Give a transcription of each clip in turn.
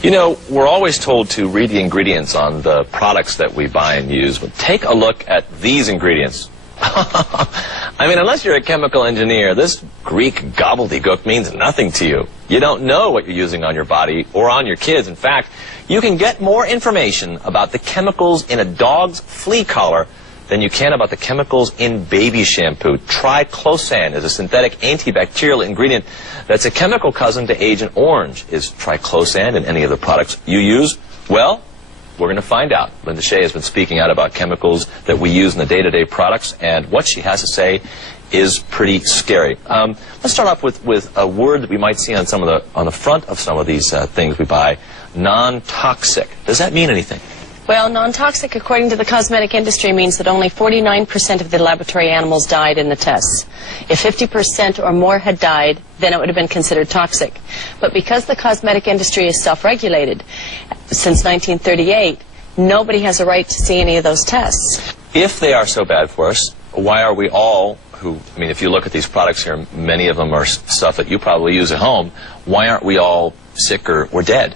You know, we're always told to read the ingredients on the products that we buy and use, but take a look at these ingredients. I mean, unless you're a chemical engineer, this Greek gobbledygook means nothing to you. You don't know what you're using on your body or on your kids. In fact, you can get more information about the chemicals in a dog's flea collar than you can about the chemicals in baby shampoo. Triclosan is a synthetic antibacterial ingredient that's a chemical cousin to Agent Orange. Is triclosan in any of the products you use? Well, we're going to find out. Linda Shea has been speaking out about chemicals that we use in the day-to-day products, and what she has to say is pretty scary. Let's start off with a word that we might see on the front of some of these things we buy: non-toxic. Does that mean anything? Well, non-toxic, according to the cosmetic industry, means that only 49% of the laboratory animals died in the tests. If 50% or more had died, then it would have been considered toxic. But because the cosmetic industry is self-regulated since 1938, nobody has a right to see any of those tests. If they are so bad for us, why are we all I mean, if you look at these products here, many of them are stuff that you probably use at home, why aren't we all sick or dead?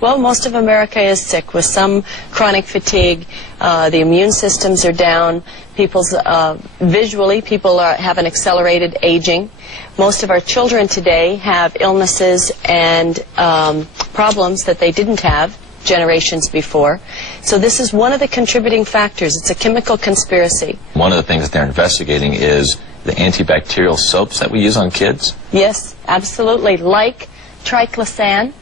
Well, most of America is sick with some chronic fatigue. The immune systems are down. Visually, people have an accelerated aging. Most of our children today have illnesses and problems that they didn't have generations before. So this is one of the contributing factors. It's a chemical conspiracy. One of the things that they're investigating is the antibacterial soaps that we use on kids? Yes, absolutely. Like triclosan,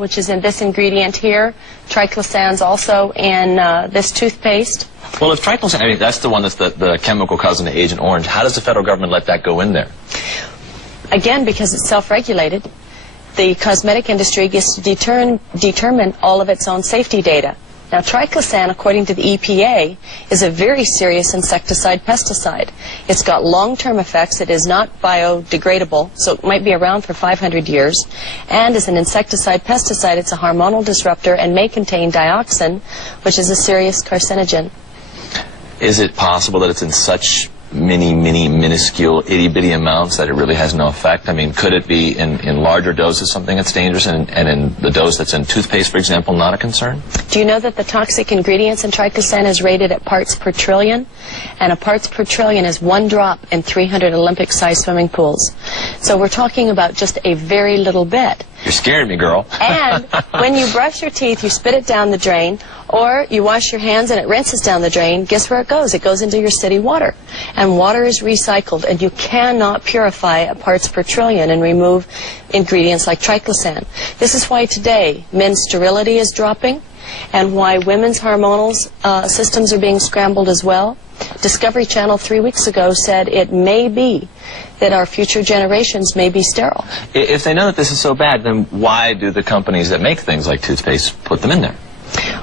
which is in this ingredient here. Triclosan's also in this toothpaste. Well, if triclosan, I mean, that's the one that's the chemical cousin to Agent Orange, how does the federal government let that go in there? Again, because it's self-regulated. The cosmetic industry gets to determine all of its own safety data. Now, triclosan, according to the EPA, is a very serious insecticide-pesticide. It's got long-term effects. It is not biodegradable, so it might be around for 500 years. And as an insecticide-pesticide, it's a hormonal disruptor and may contain dioxin, which is a serious carcinogen. Is it possible that it's in such minuscule, itty-bitty amounts that it really has no effect? I mean, could it be in larger doses something that's dangerous, and in the dose that's in toothpaste, for example, not a concern? Do you know that the toxic ingredients in triclosan is rated at parts per trillion? And a parts per trillion is 1 drop in 300 Olympic-sized swimming pools. So we're talking about just a very little bit. You're scaring me, girl. And when you brush your teeth, you spit it down the drain, or you wash your hands and it rinses down the drain. Guess where it goes? It goes into your city water. And water is recycled, and you cannot purify at parts per trillion and remove ingredients like triclosan. This is why today men's sterility is dropping, and why women's hormonal systems are being scrambled as well. Discovery Channel 3 weeks ago said it may be that our future generations may be sterile. If they know that this is so bad, then why do the companies that make things like toothpaste put them in there?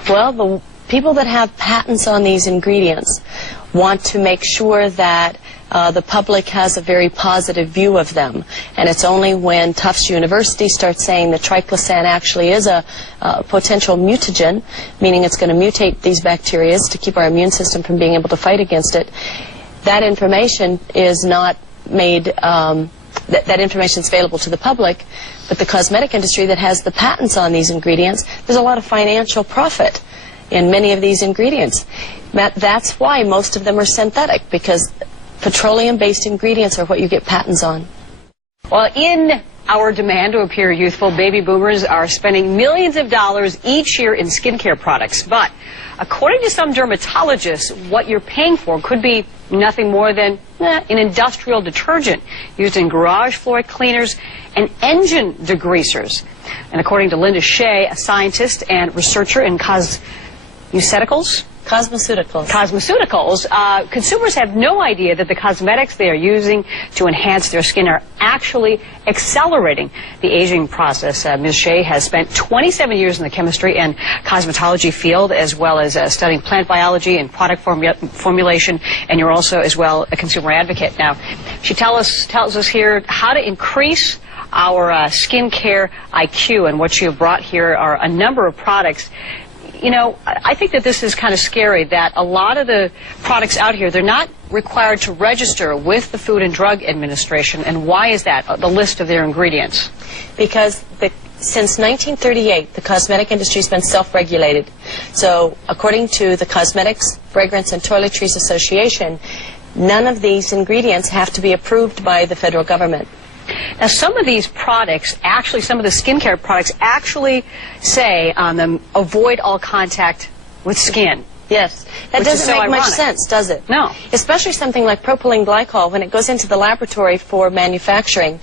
Well, the people that have patents on these ingredients want to make sure that the public has a very positive view of them. And it's only when Tufts University starts saying that triclosan actually is a potential mutagen, meaning it's going to mutate these bacteria to keep our immune system from being able to fight against it, that information is not made, that information is available to the public. But the cosmetic industry that has the patents on these ingredients, there's a lot of financial profit in many of these ingredients. That's why most of them are synthetic, because petroleum-based ingredients are what you get patents on. Well, in our demand to appear youthful, baby boomers are spending millions of dollars each year in skincare products. But according to some dermatologists, what you're paying for could be nothing more than an industrial detergent used in garage floor cleaners and engine degreasers. And according to Linda Shea, a scientist and researcher in cosmeceuticals, consumers have no idea that the cosmetics they are using to enhance their skin are actually accelerating the aging process. Ms. Shea has spent 27 years in the chemistry and cosmetology field, as well as studying plant biology and product formulation, and you're also, as well, a consumer advocate. Now, she tells us here how to increase our skincare IQ, and what you have brought here are a number of products. You know, I think that this is kind of scary, that a lot of the products out here, they're not required to register with the Food and Drug Administration. And why is that, the list of their ingredients? Because the since 1938, the cosmetic industry has been self-regulated. So, according to the Cosmetics, Fragrance, and Toiletries Association, none of these ingredients have to be approved by the federal government. Now, some of these products, actually, some of the skincare products actually say on them, avoid all contact with skin. Yes. That doesn't make much sense, does it? No. Especially something like propylene glycol, when it goes into the laboratory for manufacturing.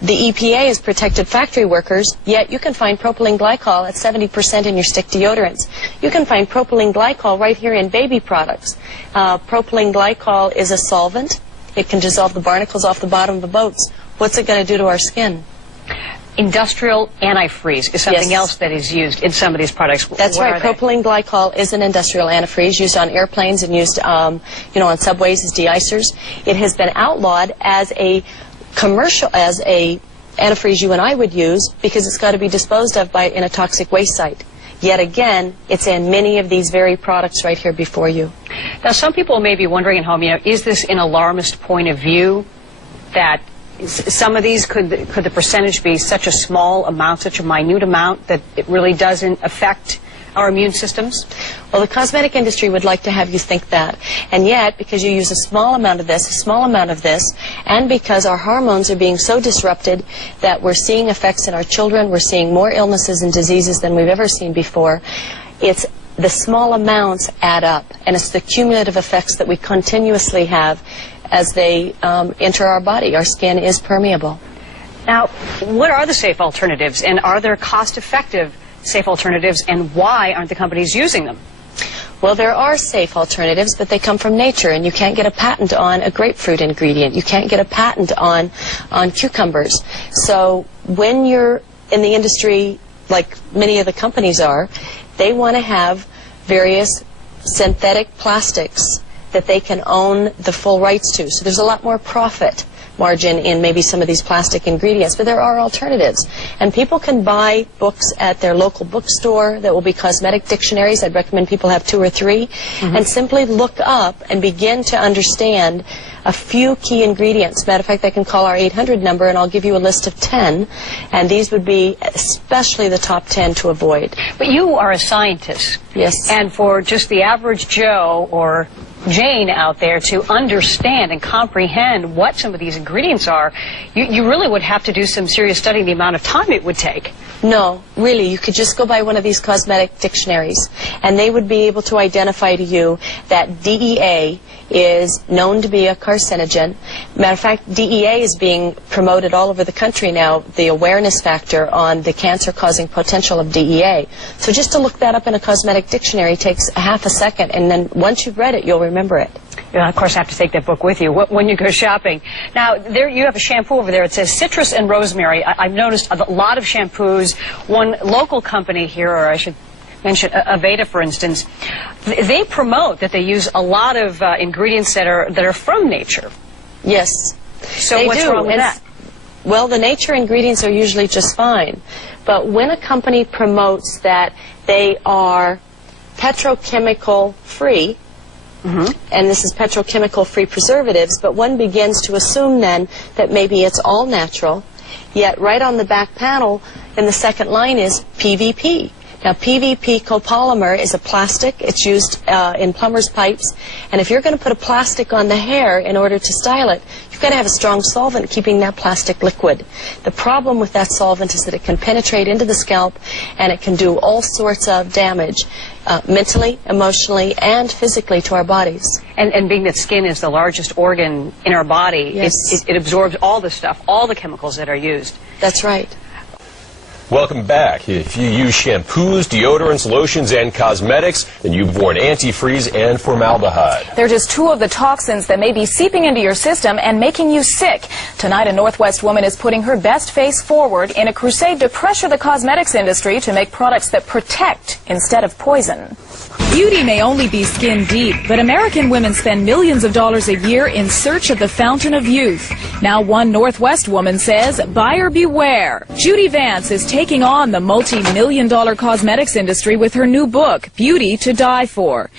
The EPA has protected factory workers, yet you can find propylene glycol at 70% in your stick deodorants. You can find propylene glycol right here in baby products. Propylene glycol is a solvent. It can dissolve the barnacles off the bottom of the boats. What's it going to do to our skin? Industrial antifreeze is something else that is used in some of these products. That's right. Propylene glycol is an industrial antifreeze used on airplanes and used, on subways as de-icers. It has been outlawed as a antifreeze you and I would use because it's got to be disposed of in a toxic waste site. Yet again, it's in many of these very products right here before you. Now, some people may be wondering at home, is this an alarmist point of view that some of these, could the percentage be such a small amount, such a minute amount, that it really doesn't affect our immune systems? Well, the cosmetic industry would like to have you think that. And yet, because you use a small amount of this, a small amount of this, and because our hormones are being so disrupted that we're seeing effects in our children, we're seeing more illnesses and diseases than we've ever seen before, it's the small amounts add up, and it's the cumulative effects that we continuously have as they enter our body. Our skin is permeable. Now, what are the safe alternatives, and are there cost-effective safe alternatives, and why aren't the companies using them? Well, there are safe alternatives, but they come from nature, and you can't get a patent on a grapefruit ingredient. You can't get a patent on cucumbers. So when you're in the industry, like many of the companies are, they want to have various synthetic plastics that they can own the full rights to. So there's a lot more profit margin in maybe some of these plastic ingredients, but there are alternatives. And people can buy books at their local bookstore that will be cosmetic dictionaries. I'd recommend people have 2 or 3, and simply look up and begin to understand a few key ingredients. Matter of fact, they can call our 800 number and I'll give you a list of 10, and these would be especially the top 10 to avoid. But you are a scientist. Yes. And for just the average Joe or Jane out there to understand and comprehend what some of these ingredients are, you really would have to do some serious studying, the amount of time it would take. No, really, you could just go by one of these cosmetic dictionaries, and they would be able to identify to you that DEA is known to be a carcinogen. Matter of fact, DEA is being promoted all over the country now, the awareness factor on the cancer-causing potential of DEA. So just to look that up in a cosmetic dictionary takes a half a second, and then once you've read it, you'll remember it. You'll, of course, have to take that book with you when you go shopping. Now, there you have a shampoo over there. It says citrus and rosemary. I've noticed a lot of shampoos. One local company here, or I should mention Aveda, for instance, they promote that they use a lot of ingredients that are from nature. Yes. So what's wrong with that? Well, the nature ingredients are usually just fine. But when a company promotes that they are petrochemical free, and this is petrochemical-free preservatives, but one begins to assume then that maybe it's all natural, yet right on the back panel in the second line is PVP. Now, PVP copolymer is a plastic. It's used in plumber's pipes, and if you're going to put a plastic on the hair in order to style it, you've got to have a strong solvent keeping that plastic liquid. The problem with that solvent is that it can penetrate into the scalp, and it can do all sorts of damage, mentally, emotionally, and physically to our bodies. And being that skin is the largest organ in our body, yes, it absorbs all the stuff, all the chemicals that are used. That's right. Welcome back. If you use shampoos, deodorants, lotions, and cosmetics, then you've worn antifreeze and formaldehyde. They're just 2 of the toxins that may be seeping into your system and making you sick. Tonight, a Northwest woman is putting her best face forward in a crusade to pressure the cosmetics industry to make products that protect instead of poison. Beauty may only be skin deep, but American women spend millions of dollars a year in search of the fountain of youth. Now one Northwest woman says, buyer beware. Judy Vance is taking on the multi-million-dollar cosmetics industry with her new book, Beauty to Die For.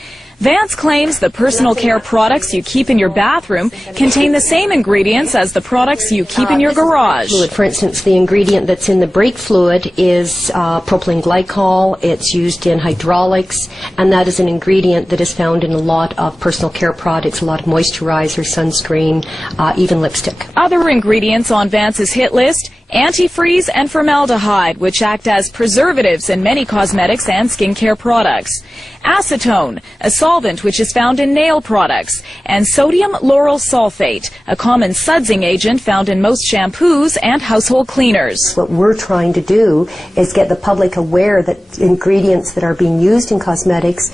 Vance claims the personal care products you keep in your bathroom contain the same ingredients as the products you keep in your garage. Fluid, for instance, the ingredient that's in the brake fluid is propylene glycol. It's used in hydraulics, and that is an ingredient that is found in a lot of personal care products, a lot of moisturizer, sunscreen, even lipstick. Other ingredients on Vance's hit list: antifreeze and formaldehyde, which act as preservatives in many cosmetics and skincare products; acetone, a solvent which is found in nail products; and sodium lauryl sulfate, a common sudsing agent found in most shampoos and household cleaners. What we're trying to do is get the public aware that ingredients that are being used in cosmetics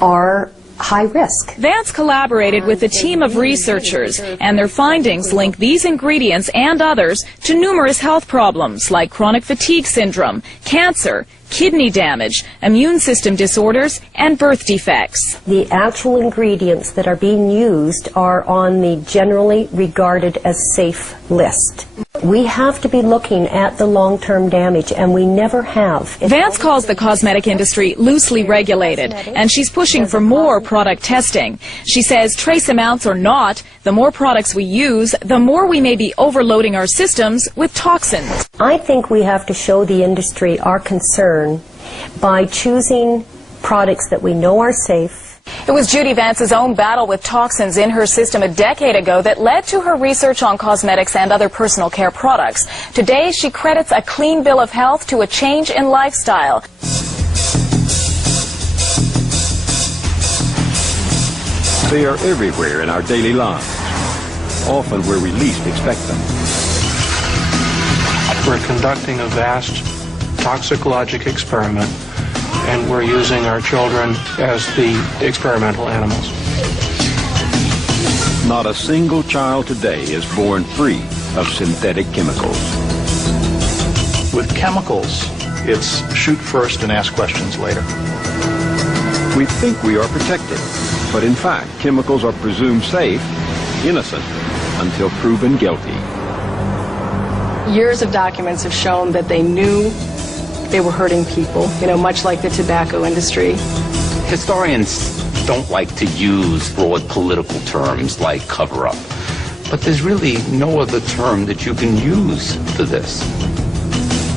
are high risk. Vance collaborated with a team of researchers, and their findings link these ingredients and others to numerous health problems like chronic fatigue syndrome, cancer, kidney damage, immune system disorders, and birth defects. The actual ingredients that are being used are on the generally regarded as safe list. We have to be looking at the long-term damage, and we never have. Vance calls the cosmetic industry loosely regulated, and she's pushing for more product testing. She says trace amounts or not, the more products we use, the more we may be overloading our systems with toxins. I think we have to show the industry our concern by choosing products that we know are safe. It was Judy Vance's own battle with toxins in her system a decade ago that led to her research on cosmetics and other personal care products. Today, she credits a clean bill of health to a change in lifestyle. They are everywhere in our daily lives, often where we least expect them. We're conducting a vast toxicologic experiment, and we're using our children as the experimental animals. Not a single child today is born free of synthetic chemicals. With chemicals, it's shoot first and ask questions later. We think we are protected, but in fact, chemicals are presumed safe, innocent, until proven guilty. Years of documents have shown that they knew they were hurting people, much like the tobacco industry. Historians don't like to use broad political terms like cover-up, but there's really no other term that you can use for this.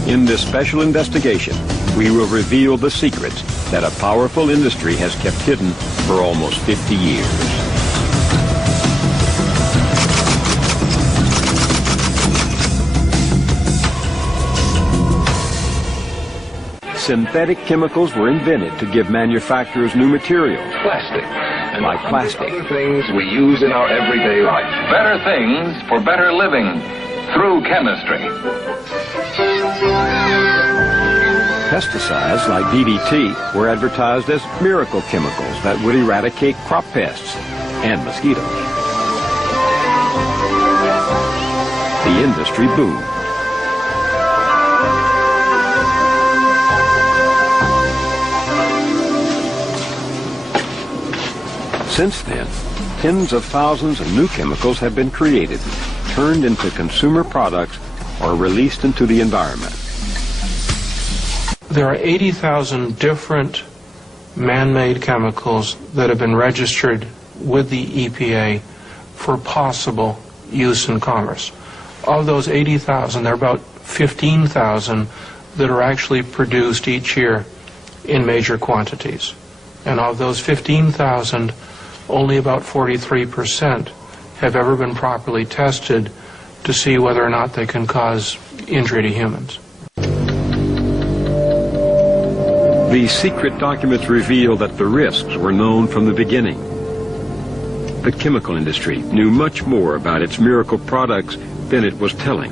In this special investigation, we will reveal the secrets that a powerful industry has kept hidden for almost 50 years. Synthetic chemicals were invented to give manufacturers new materials. Plastic. Like plastic. Other things we use in our everyday life. Better things for better living through chemistry. Pesticides like DDT were advertised as miracle chemicals that would eradicate crop pests and mosquitoes. The industry boomed. Since then, tens of thousands of new chemicals have been created, turned into consumer products, or released into the environment. There are 80,000 different man-made chemicals that have been registered with the EPA for possible use in commerce. Of those 80,000, there are about 15,000 that are actually produced each year in major quantities. And of those 15,000, only about 43% have ever been properly tested to see whether or not they can cause injury to humans. These secret documents reveal that the risks were known from the beginning. The chemical industry knew much more about its miracle products than it was telling.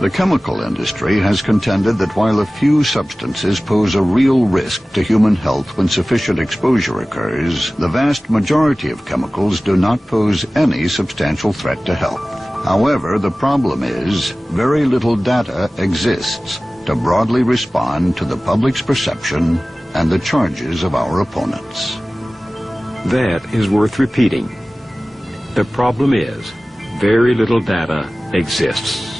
The chemical industry has contended that while a few substances pose a real risk to human health when sufficient exposure occurs, the vast majority of chemicals do not pose any substantial threat to health. However, the problem is very little data exists to broadly respond to the public's perception and the charges of our opponents. That is worth repeating. The problem is very little data exists.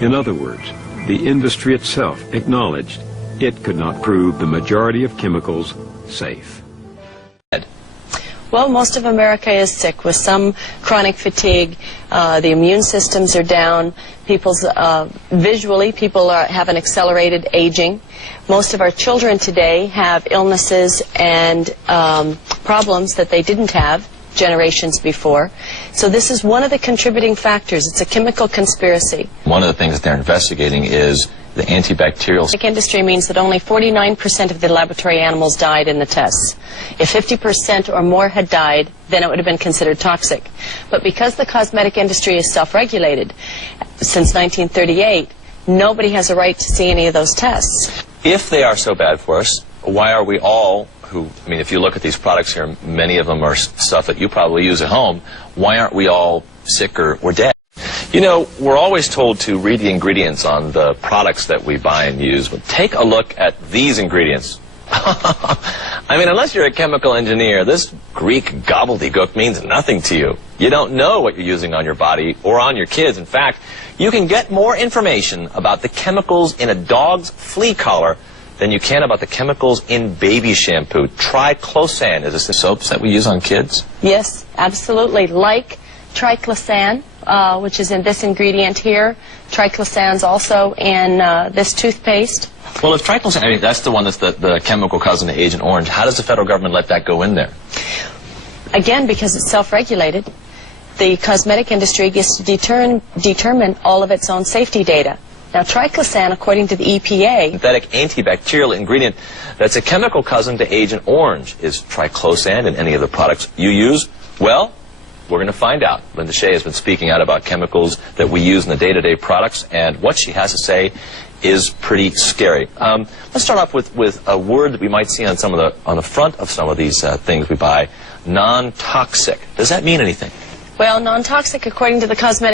In other words, the industry itself acknowledged it could not prove the majority of chemicals safe. Well, most of America is sick with some chronic fatigue. The immune systems are down. Visually, people have an accelerated aging. Most of our children today have illnesses and problems that they didn't have generations before. So this is one of the contributing factors. It's a chemical conspiracy. One of the things that they're investigating is the antibacterial. The industry means that only 49% of the laboratory animals died in the tests. If 50% or more had died, then it would have been considered toxic. But because the cosmetic industry is self-regulated since 1938, nobody has a right to see any of those tests. If they are so bad for us, why are we all if you look at these products here, many of them are stuff that you probably use at home. Why aren't we all sick or dead? You know, we're always told to read the ingredients on the products that we buy and use. But take a look at these ingredients. I mean, unless you're a chemical engineer, this Greek gobbledygook means nothing to you. You don't know what you're using on your body or on your kids. In fact, you can get more information about the chemicals in a dog's flea collar than you can about the chemicals in baby shampoo. Triclosan, is this the soaps that we use on kids? Yes, absolutely. Like triclosan, which is in this ingredient here. Triclosan's also in this toothpaste. Well, if triclosan, that's the one that's the chemical cousin to Agent Orange, how does the federal government let that go in there? Again, because it's self-regulated. The cosmetic industry gets to determine all of its own safety data. Now, triclosan, according to the EPA... synthetic antibacterial ingredient that's a chemical cousin to Agent Orange. Is triclosan in any of the products you use? Well, we're going to find out. Linda Shea has been speaking out about chemicals that we use in the day-to-day products, and what she has to say is pretty scary. Let's start off with a word that we might see on the front of some of these things we buy. Non-toxic. Does that mean anything? Well, non-toxic, according to the cosmetic